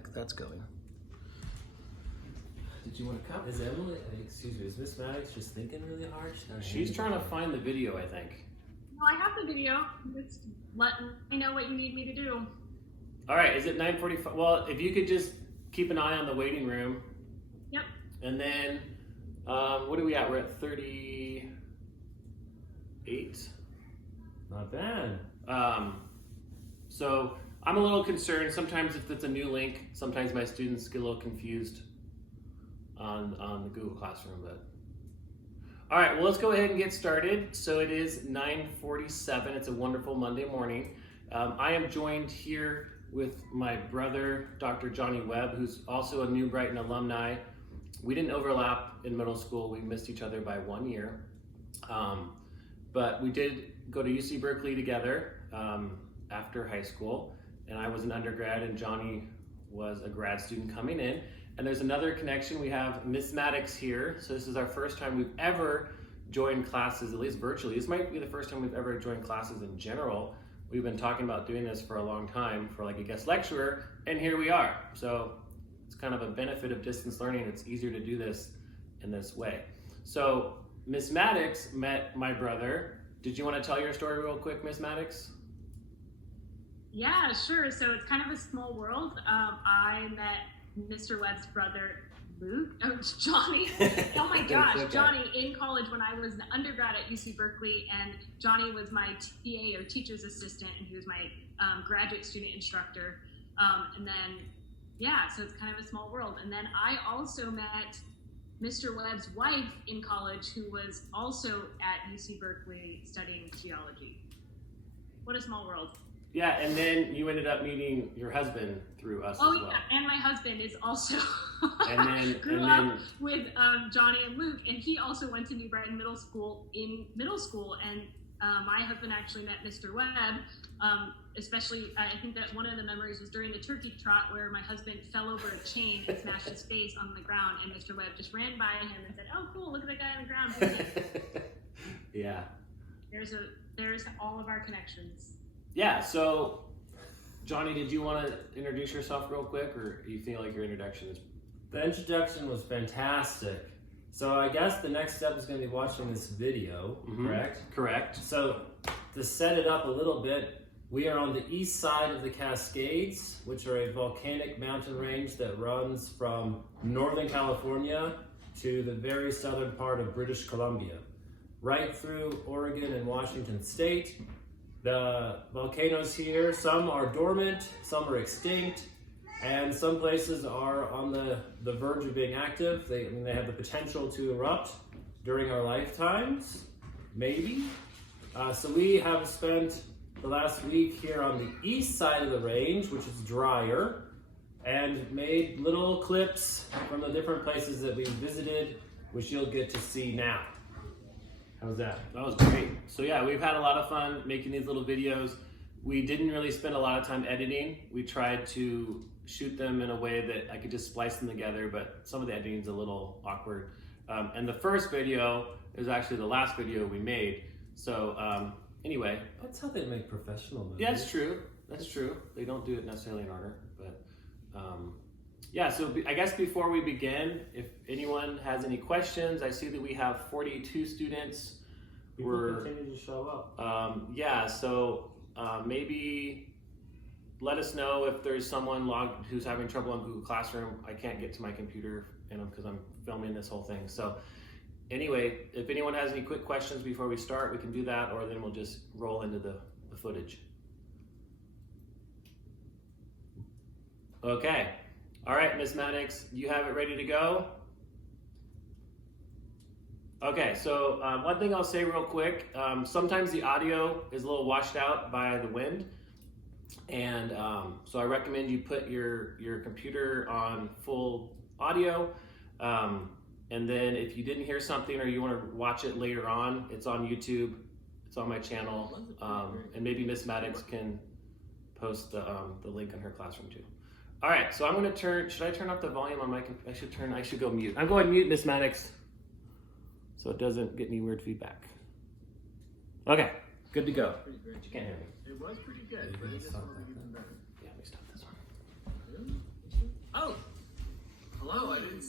heck that's going. Did you want to come? Is Emily, excuse me, is Miss Maddox just thinking really hard? She's trying to find the video, I think. Well, I have the video. Just let me know what you need me to do. All right, is it 9:45? Well, if you could just keep an eye on the waiting room. Yep. And then, what are we at? We're at 38. Not bad. So I'm a little concerned. Sometimes if it's a new link, sometimes my students get a little confused on the Google Classroom. But all right, well, let's go ahead and get started. So it is 9:47. It's a wonderful Monday morning. I am joined here with my brother, Dr. Johnny Webb, who's also a New Brighton alumni. We didn't overlap in middle school. We missed each other by 1 year. But we did go to UC Berkeley together after high school. And I was an undergrad and Johnny was a grad student coming in. And there's another connection. We have Miss Maddox here. So this is our first time we've ever joined classes, at least virtually. This might be the first time we've ever joined classes in general. We've been talking about doing this for a long time for like a guest lecturer, and here we are. So it's kind of a benefit of distance learning. It's easier to do this in this way. So Miss Maddox met my brother. Did you want to tell your story real quick, Miss Maddox? Yeah, sure. So it's kind of a small world. I met Mr. Webb's brother, Johnny. Oh my gosh, Okay. Johnny in college when I was an undergrad at UC Berkeley, and Johnny was my TA or teacher's assistant, and he was my graduate student instructor. And then, yeah, so it's kind of a small world. And then I also met Mr. Webb's wife in college, who was also at UC Berkeley studying geology. What a small world. Yeah, and then you ended up meeting your husband through us as well. Yeah, and my husband is also grew up with Johnny and Luke, and he also went to New Brighton Middle School in middle school, and my husband actually met Mr. Webb, especially, I think that one of the memories was during the turkey trot where my husband fell over a chain and smashed his face on the ground, and Mr. Webb just ran by him and said, "Oh, cool, look at that guy on the ground." Yeah. There's all of our connections. Yeah, so Johnny, did you want to introduce yourself real quick, or do you feel like your introduction is... The introduction was fantastic. So I guess the next step is going to be watching this video, correct? Correct. So to set it up a little bit, we are on the east side of the Cascades, which are a volcanic mountain range that runs from Northern California to the very southern part of British Columbia, right through Oregon and Washington State. The volcanoes here, some are dormant, some are extinct, and some places are on the verge of being active. They have the potential to erupt during our lifetimes, maybe. So we have spent the last week here on the east side of the range, which is drier, and made little clips from the different places that we've visited, which you'll get to see now. How's that? That was great. So yeah, we've had a lot of fun making these little videos. We didn't really spend a lot of time editing. We tried to shoot them in a way that I could just splice them together, but some of the editing is a little awkward. And the first video is actually the last video we made. So anyway. That's how they make professional movies. Yeah, that's true. That's true. They don't do it necessarily in order, but yeah, so I guess before we begin, if anyone has any questions, I see that we have 42 students. People continue to show up. Yeah, so maybe let us know if there's someone logged who's having trouble on Google Classroom. I can't get to my computer because I'm filming this whole thing. So anyway, if anyone has any quick questions before we start, we can do that, or then we'll just roll into the footage. Okay. All right, Miss Maddox, you have it ready to go? Okay, so one thing I'll say real quick, sometimes the audio is a little washed out by the wind, and so I recommend you put your computer on full audio, and then if you didn't hear something or you want to watch it later on, it's on YouTube, it's on my channel, and maybe Miss Maddox can post the link on her classroom too. All right, so I'm going to should I turn off the volume on my computer? I should go mute. I'm going mute, Miss Maddox, so it doesn't get any weird feedback. Okay, good to go. Pretty great. You can't hear me. It was pretty good, but it just sounded even better. Yeah, let me stop this one. Really? Hello, I didn't see